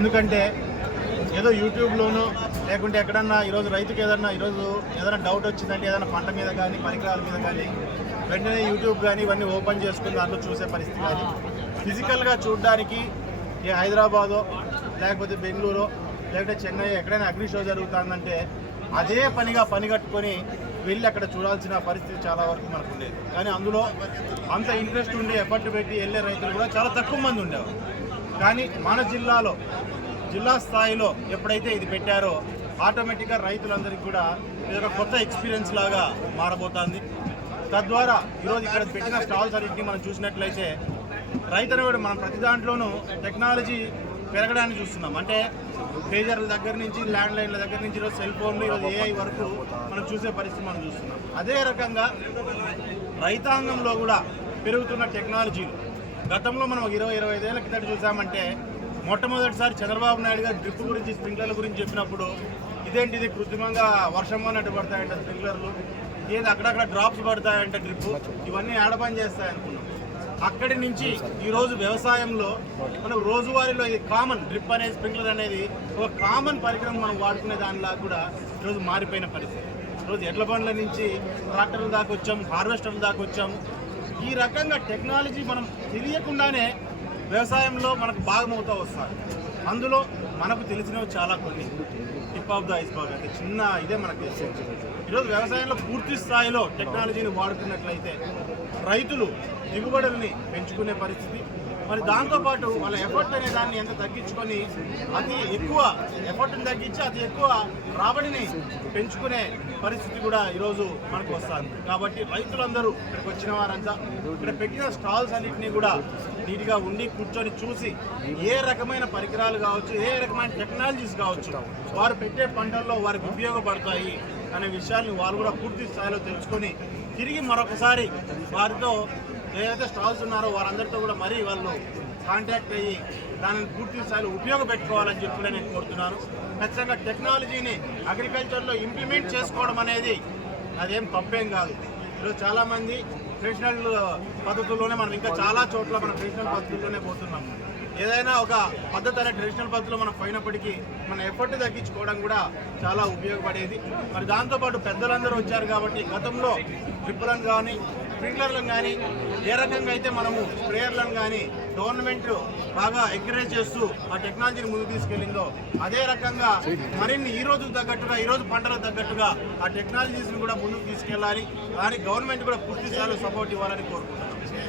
ఎందుకంటే ఏదో యూట్యూబ్లోనో లేకుంటే ఎక్కడన్నా ఈరోజు రైతుకి ఏదన్నా ఈరోజు ఏదైనా డౌట్ వచ్చిందంటే ఏదైనా పంట మీద కానీ పరికరాల మీద కానీ వెంటనే యూట్యూబ్ కానీ ఇవన్నీ ఓపెన్ చేసుకుని దాంట్లో చూసే పరిస్థితి కానీ ఫిజికల్గా చూడడానికి ఏ హైదరాబాదో లేకపోతే బెంగళూరు లేకపోతే చెన్నై ఎక్కడైనా అగ్రి షో జరుగుతుందంటే అదే పనిగా పని కట్టుకొని వెళ్ళి అక్కడ చూడాల్సిన పరిస్థితి చాలా వరకు మనకు ఉండేది. కానీ అందులో అంత ఇంట్రెస్ట్ ఉండి ఎఫర్ట్ పెట్టి వెళ్ళే రైతులు కూడా చాలా తక్కువ మంది ఉండేవారు. కానీ మన జిల్లాలో జిల్లా స్థాయిలో ఎప్పుడైతే ఇది పెట్టారో ఆటోమేటిక్గా రైతులందరికీ కూడా ఇది ఒక కొత్త ఎక్స్పీరియన్స్ లాగా మారబోతోంది. తద్వారా ఈరోజు ఇక్కడ పెట్టిన స్టాల్స్ అన్నింటినీ మనం చూసినట్లయితే రైతును కూడా మనం ప్రతి దాంట్లోనూ టెక్నాలజీ పెరగడానికి చూస్తున్నాం. అంటే పేజర్ల దగ్గర నుంచి ల్యాండ్ లైన్ల దగ్గర నుంచి ఈరోజు సెల్ ఫోన్లు ఈరోజు ఏఐ వరకు మనం చూసే పరిస్థితి మనం చూస్తున్నాం. అదే రకంగా రైతాంగంలో కూడా పెరుగుతున్న టెక్నాలజీలు గతంలో మనం ఇరవై ఇరవై ఐదేళ్ళ కిందట చూసామంటే మొట్టమొదటిసారి చంద్రబాబు నాయుడు గారు డ్రిప్ గురించి స్ప్రింక్లర్ల గురించి చెప్పినప్పుడు ఇదేంటి ఇది కృత్రిమంగా వర్షంగా నట్టు పడతాయంట స్ప్రింక్లర్లు? ఏది అక్కడక్కడ డ్రాప్స్ పడతాయంట డ్రిప్? ఇవన్నీ ఆడపని చేస్తాయనుకున్నాం చేస్తాయి అనుకున్నాం. అక్కడి నుంచి ఈరోజు వ్యవసాయంలో మనం రోజువారీలో ఇది కామన్ డ్రిప్ అనేది స్ప్రింక్లర్ అనేది ఒక కామన్ పరికరం మనం వాడుకునే దానిలా కూడా ఈరోజు మారిపోయిన పరిస్థితి. ఈరోజు ఎడ్ల బండ్ల నుంచి ట్రాక్టర్ల దాకా వచ్చాం హార్వెస్టర్ల దాకా వచ్చాం. ఈ రకంగా టెక్నాలజీ మనం తెలియకుండానే వ్యవసాయంలో మనకు భాగమవుతూ వస్తారు అందులో మనకు తెలిసినవి చాలా కొన్ని. టిప్ ఆఫ్ ద ఐస్బర్గ్ అంటే చిన్న ఇదే మనకు తెలిసింది. ఈరోజు వ్యవసాయంలో పూర్తి స్థాయిలో టెక్నాలజీని వాడుతున్నట్లయితే రైతులు దిగుబడుల్ని పెంచుకునే పరిస్థితి మరి దాంతోపాటు వాళ్ళ ఎఫర్ట్ అనే దాన్ని ఎంత తగ్గించుకొని అతి ఎక్కువ ఎఫర్ట్ని తగ్గించి అతి ఎక్కువ రాబడిని పెంచుకునే పరిస్థితి కూడా ఈరోజు మనకు వస్తుంది. కాబట్టి రైతులందరూ ఇక్కడికి వచ్చిన వారంతా ఇక్కడ పెట్టిన స్టాల్స్ అన్నింటినీ కూడా నీట్గా ఉండి కూర్చొని చూసి ఏ రకమైన పరికరాలు కావచ్చు ఏ రకమైన టెక్నాలజీస్ కావచ్చు వారు పెట్టే పంటల్లో వారికి ఉపయోగపడతాయి అనే విషయాన్ని వారు కూడా పూర్తి స్థాయిలో తెలుసుకొని తిరిగి మరొకసారి వారితో ఏదైతే స్టాల్స్ ఉన్నారో వారందరితో కూడా మరీ వాళ్ళు కాంటాక్ట్ అయ్యి దానిని పూర్తి స్థాయిలో ఉపయోగపెట్టుకోవాలని చెప్పి నేను కోరుతున్నాను. ఖచ్చితంగా టెక్నాలజీని అగ్రికల్చర్లో ఇంప్లిమెంట్ చేసుకోవడం అనేది అదేం తప్పేం కాదు. ఈరోజు చాలామంది ట్రెడిషనల్ పద్ధతుల్లోనే మనం ఇంకా చాలా చోట్ల మనం ట్రెడిషనల్ పద్ధతుల్లోనే పోతున్నాం. ఏదైనా ఒక పద్ధతి అనే ట్రెడిషనల్ పద్ధతిలో మనం పోయినప్పటికీ మన ఎఫర్ట్ తగ్గించుకోవడం కూడా చాలా ఉపయోగపడేది. మరి దాంతోపాటు పెద్దలందరూ వచ్చారు కాబట్టి గతంలో డ్రిప్పులను కానీ స్ప్రింక్లర్లను కానీ ఏ రకంగా అయితే మనము స్ప్రేయర్లను కానీ గవర్నమెంట్ బాగా ఎంకరేజ్ చేస్తూ ఆ టెక్నాలజీని ముందుకు తీసుకెళ్ళిందో అదే రకంగా మరిన్ని ఈ రోజు తగ్గట్టుగా ఈ రోజు పంటలకు తగ్గట్టుగా ఆ టెక్నాలజీస్ని కూడా ముందుకు తీసుకెళ్ళాలి. దానికి గవర్నమెంట్ కూడా పూర్తి స్థాయిలో సపోర్ట్ ఇవ్వాలని కోరుకుంటున్నాం.